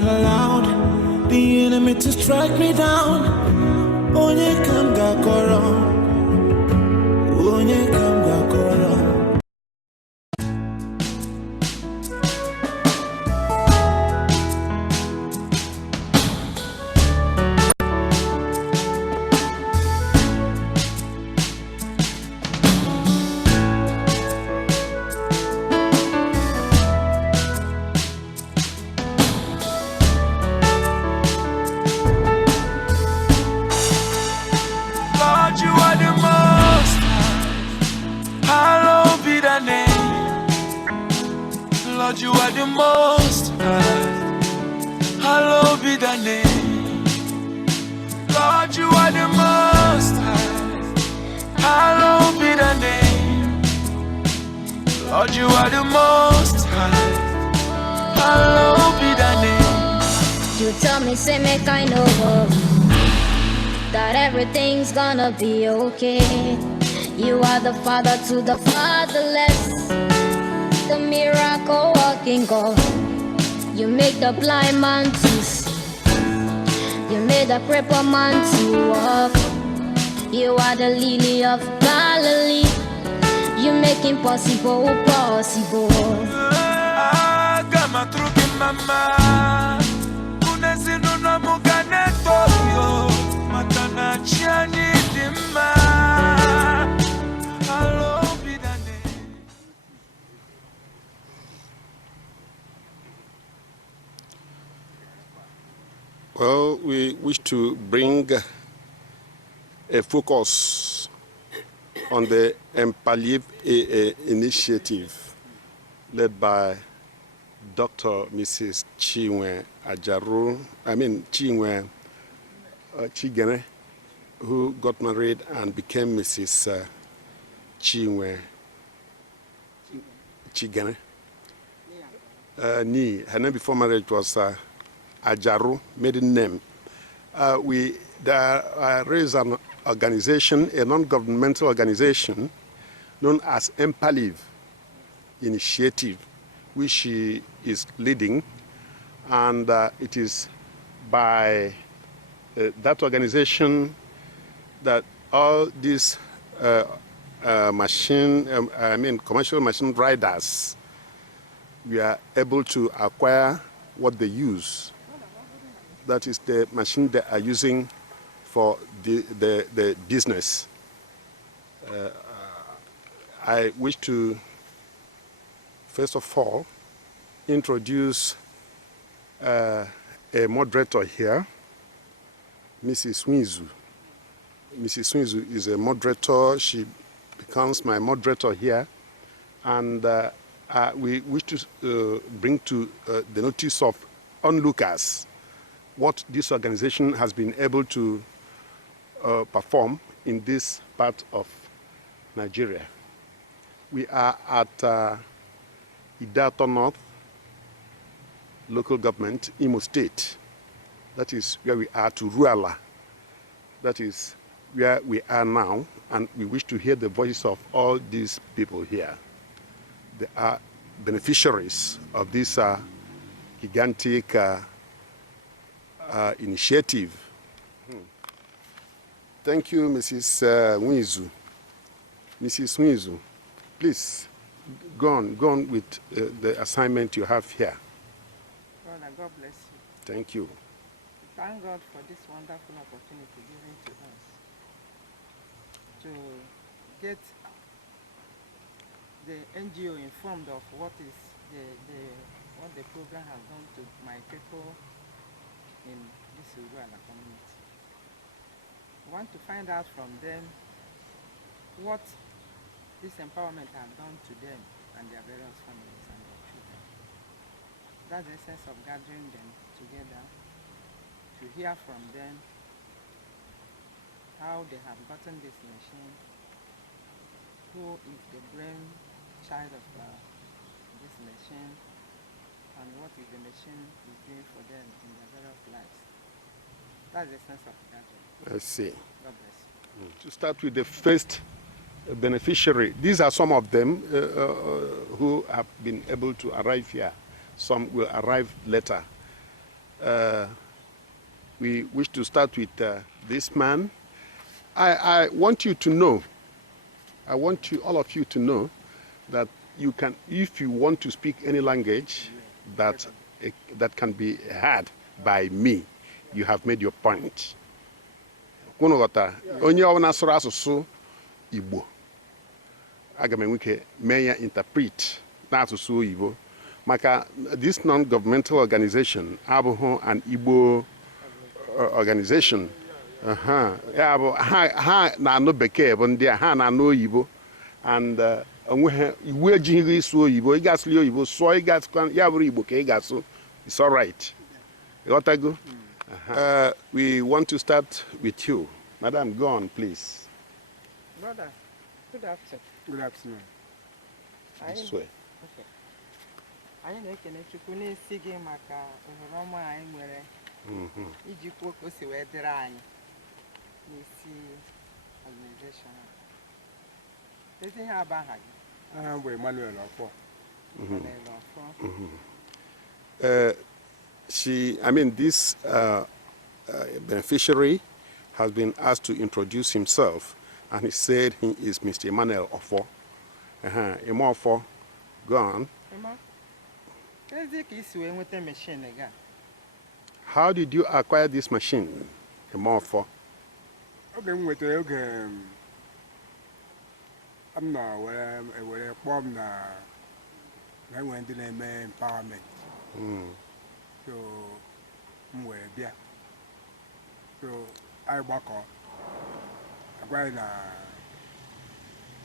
not allowed the enemy to strike me down. Onye kam ga koro, onye kam ga koro. Lord, you are the most high. Hallowed be thy name. Lord, you are the most high. Hallowed be thy name. Lord, you are the most high. Hallowed be thy name. You tell me, say make I know that everything's gonna be okay. You are the father to the fatherless, the miracle working God. You make the blind man to see. You made the crippled man to walk. You are the lily of Galilee. You make impossible possible. Well, we wish to bring a focus on the Empalive initiative led by Dr. Mrs. Chinwe Chigene, who got married and became Mrs. Chinwe Chigene. Her name before marriage was Ajaru, maiden name. There is an organization, a non-governmental organization known as Empalive Initiative, which she is leading, and it is by that organization that all these commercial machine riders, we are able to acquire what they use. That is the machine they are using for the business. I wish to, first of all, introduce a moderator here, Mrs. Swizu. Mrs. Swizu is a moderator. She becomes my moderator here. And we wish to bring to the notice of onlookers what this organization has been able to perform in this part of Nigeria. We are at Idato North local government, Imo State. That is where we are, to Ruala. That is where we are now, and we wish to hear the voices of all these people here. They are beneficiaries of this gigantic initiative. Thank you, Mrs. Wizu. Mrs. Wizu, please go on with the assignment you have here. Brother, God bless you. Thank you. Thank God for this wonderful opportunity given to us to get the NGO informed of what the program has done to my people in this Uruguala community. I want to find out from them what this empowerment has done to them and their various families and their children. That's the essence of gathering them together to hear from them how they have gotten this machine, who is the brainchild of this machine, and what is the machine is doing for them in their various lives. That's the sense of gathering. I see. God bless you. To start with the first beneficiary, these are some of them who have been able to arrive here. Some will arrive later. we wish to start with this man. I want you to know, I want all of you to know that you can, if you want to speak any language that can be heard by me, you have made your point. Unu ghọtara onye ọbụla sụrụ asụsụ Igbo aga m enwe ike mee ya interpret n'asụsụ Oyibo maka this non-governmental organization abụghị an Igbo organization. Ya bụ ha na-anụ bekee bụ ndị a ha na-anụ Oyibo and onwe ha iwu ejighị ịsụ Oyibo ị ga-asụli Oyibo sụọ ị ga-asụkwa ya bụrụ Igbo ka ị ga-asụ. It's all right. Ghọtago? We want to start with you. Madam, go on, please. Brother, good afternoon. Good afternoon. This way. Okay. Anyị na-ekene Chukwu n'isi gị maka ohere ọma anyị nwere iji kwuo ka o si wee dịrị anyị n'isi organization a. Ezi ihe abụ aha gị? Aha m bụ Emmanuel Ọfọ. Emmanuel Ọfọ. This beneficiary has been asked to introduce himself, and he said he is Mr. Emmanuel Ofo. Emma Ofo, go on. Emma, ezi ka isi wee nweta machine gị a? How did you acquire this machine, Emma Ofo? Oge m nwetara oge m na were kpọọ m na enwe ndị na-eme empowerment. So m wee bịa. So anyị gbakọ agwa anyị na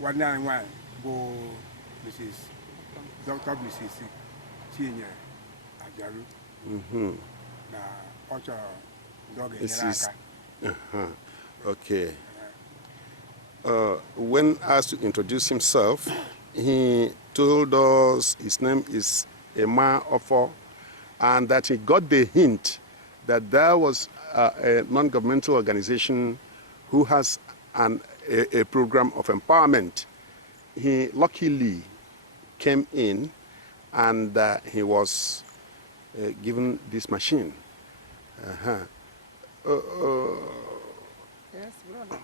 nwanne anyị nwanyị bụ Dr. Mrs. Chinyere Ajaru na ọ chọrọ ndị ọ ga-enyere aka. Okay. When asked to introduce himself, he told us his name is Emma Ofo, and that he got the hint that there was a non-governmental organization who has a program of empowerment. He luckily came in and he was given this machine. Yes, brother.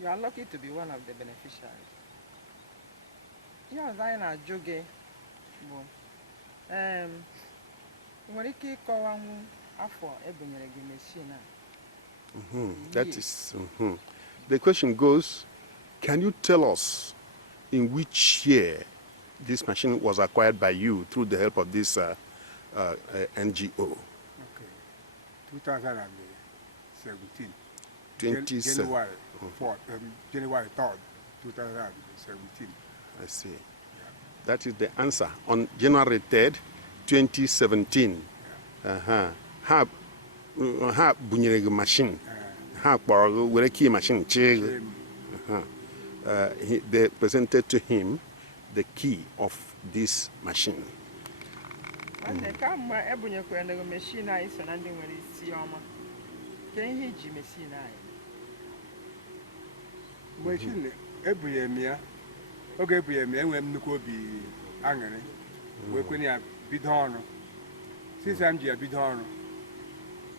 You are lucky to be one of the beneficiaries. Ihe ọzọ anyị na-ajụ gị bụ nwere ike ịkọwanwu afọ ebunyere gị machine a? That is the question goes, can you tell us in which year this machine was acquired by you through the help of this NGO? Okay. 2017. January 3rd, 2017. I see. Yeah. That is the answer. On January 3rd, 2017. Ha bunyere gị machine. Ha kpọrọ were key machine chee. They presented to him the key of this machine. Nwanne ka mgbe ebunyekwara gị machine a iso na ndị nwere isi ọma. Ke ihe iji machine a? Machine ebunyere m ya. Oge ebunyere m ya enwere m nnukwu obi aṅụrị. Wee kwenye ya bido ọrụ. Sisi m ji ya bido ọrụ.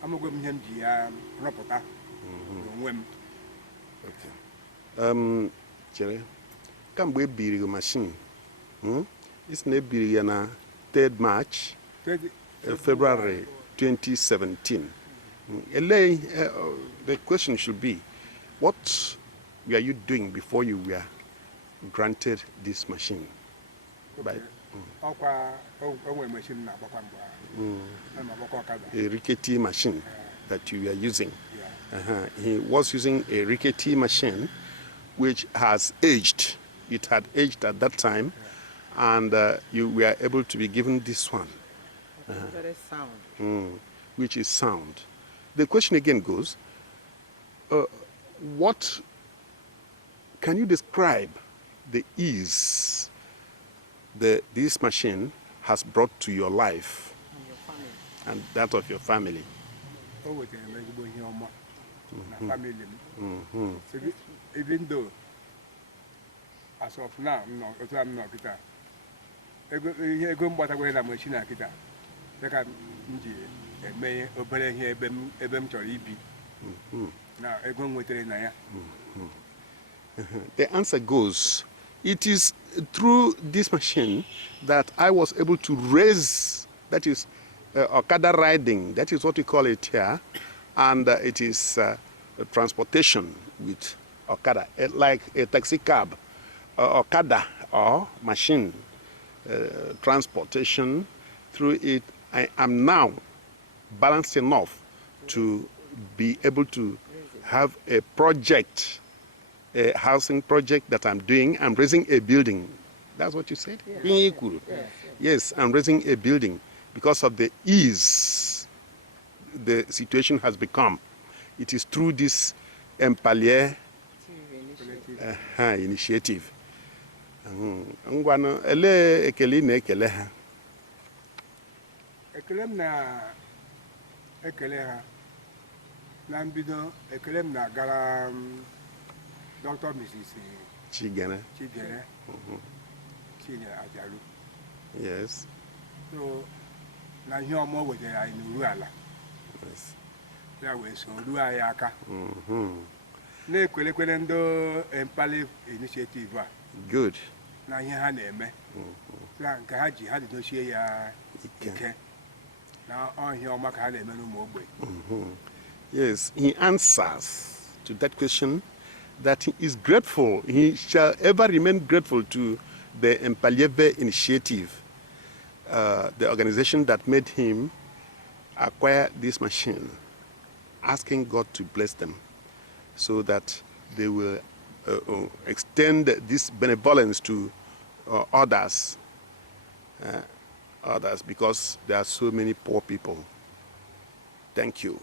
Amagwe m ihe m ji ya rọpụta n'onwe m. Okay. Chere, kamgbe ebiri gị machine, isi na ebiri ya na 3rd March, February 2017. The question should be, what were you doing before you were granted this machine? A rickety machine that you were using. He was using a rickety machine which has aged. It had aged at that time, and you were able to be given this one. Very sound. Which is sound. The question again goes, what can you describe the ease this machine has brought to your life And your family. and that of your family? So even though, as of now, I'm not kita. Ego mbata kwa na machine kita. dịka m ji eme obere ihe ebe m chọrọ ibi na ego m nwetara na ya. The answer goes, it is through this machine that I was able to raise, that is Okada riding, that is what we call it here, and it is transportation with Okada, like a taxi cab, Okada or machine, transportation. Through it, I am now balanced enough to be able to have a project, a housing project that I'm doing. I'm raising a building. That's what you said? Yes, yes, I'm raising a building because of the ease the situation has become. It is through this Empalier initiative. Ngwano ele ekele na ekele ha. Ekele m na ekele ha na mbido, ekele m na gara Dr. Mrs. Chigene. Chinyere Ajalu. Yes. So na ihe ọma wetara anyị n'uru ala. Yes. Ya wee so ruo anyị aka. Na-ekwelekwele ndị Empali initiative a. Good. Na ihe ha na-eme. Na nke ha ji ha dochie ya ike. Na ọhịa ọma ka ha na-eme n'ụmụ ogbenye. Yes, he answers to that question that he is grateful. He shall ever remain grateful to the Empalieve initiative, the organization that made him acquire this machine, asking God to bless them so that they will extend this benevolence to others, because there are so many poor people. Thank you.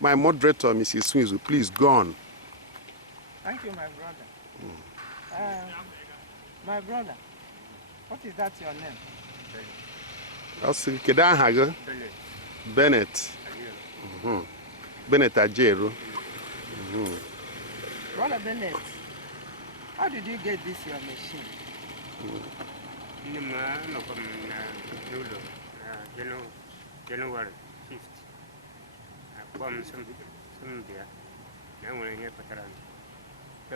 My moderator, Mrs. Swinzu, please go on. Thank you, my brother. My brother, what is that your name? Bennett. Bennett Ajero. Brother Bennett, how did you get this your machine? January 5th. I come some there. Now when I hear Pataran, I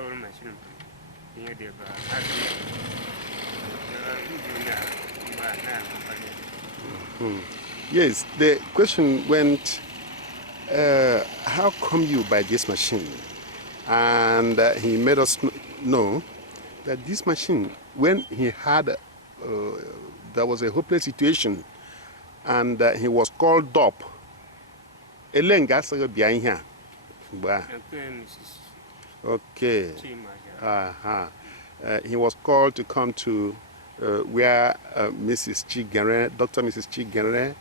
will machine. Near the Yes, the question went, how come you buy this machine? And he made us know that this machine, when he had, there was a hopeless situation, and he was called up. Behind here. Okay. He was called to come to where Mrs. Chigere, Dr. Mrs. Chigere,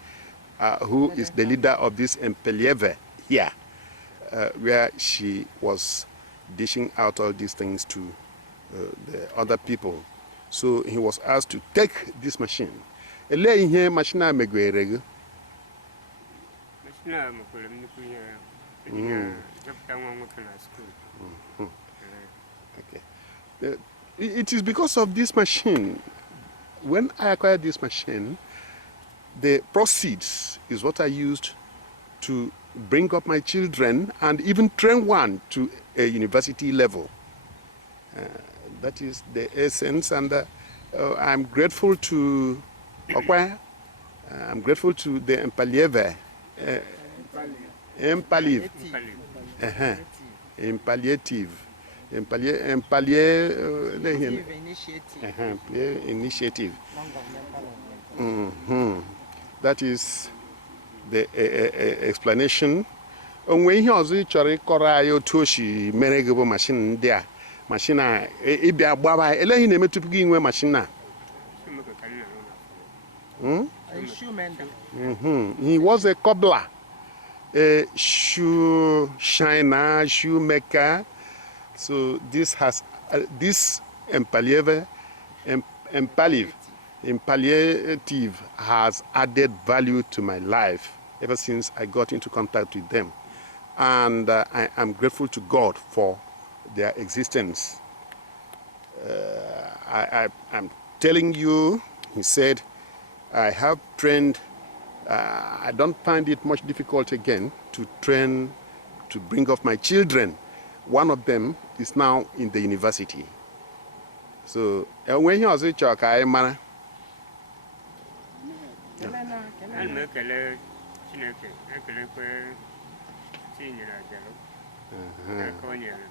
who is the leader of this Empelieve here, where she was dishing out all these things to the other people. So he was asked to take this machine. Okay. It is because of this machine. When I acquired this machine, the proceeds is what I used to bring up my children and even train one to a university level. That is the essence, and I'm grateful to Okwa. I'm grateful to the Empalieve. Initiative. That is the explanation. When he was actually correct to she merego machine there. Machine ibia baba ele name to begin with machine. He was a cobbler, a shoe shiner, shoemaker. So this has this Empalieve has added value to my life ever since I got into contact with them, and I am grateful to God for their existence. I'm telling you, he said, I have trained, I don't find it much difficult again to train, to bring up my children. One of them is now in the university. So, when he was a child, I man. Ana m ekele Chineke ekelekwe Chinyere Ajarụ aka o nyere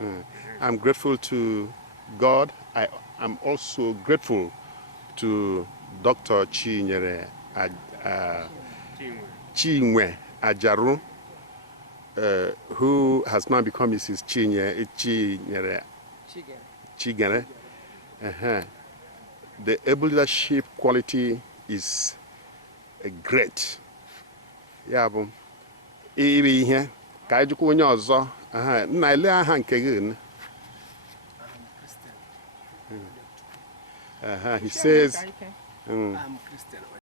m. I'm grateful to God. I'm also grateful to Dr. Chinwe Ajarụ, who has now become Mrs. Chigere. The able leadership quality is great. Ya bụ ire ihe ka anyị jụkwa onye ọzọ. Nna ele aha nke gị. He says, I'm Christian.